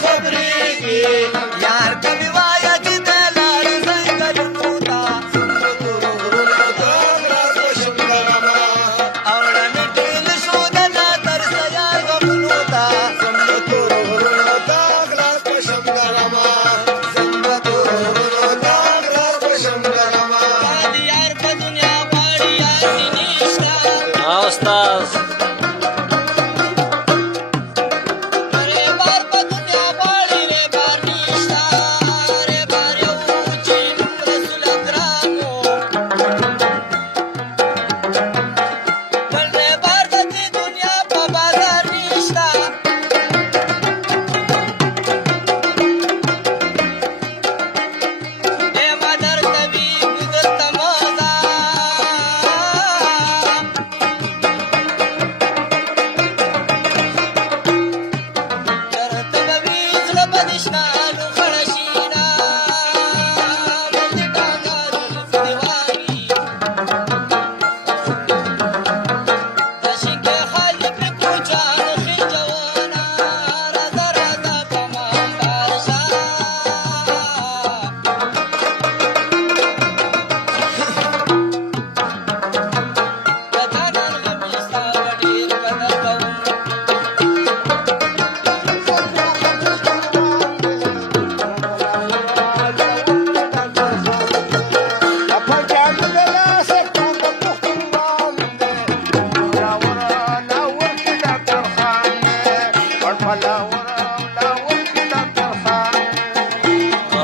خبرېږي یار کمی وایا چې د لارې ځنګلونو ته اوړه مې ټیل شو د ناتر سیار غمونو ته زم د تورو غرونو داغ راز په شم ګرمه د یار په دنیا غواړي یار دې نشته استاد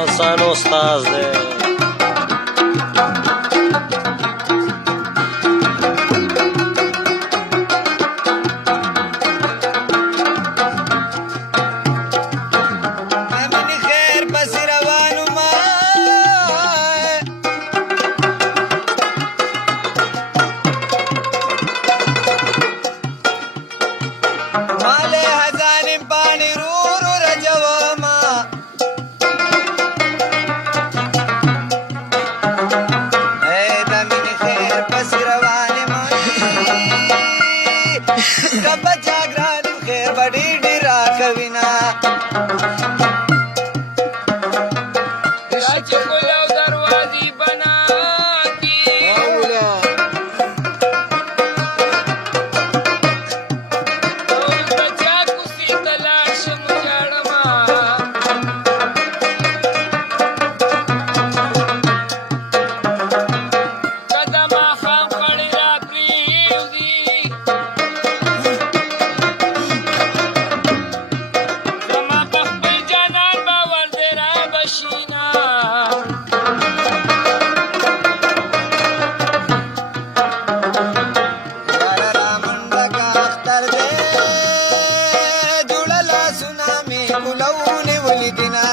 آسان استاد دی کبا جاگرانی خیر بڑی ڈیرا کوینا راچ کلاو دروازی بنا دی دول بچا کسی تلاش مجاڑما قدما خام کڑی را پریوزی جوړلا سنا می ګلونه ولیدنا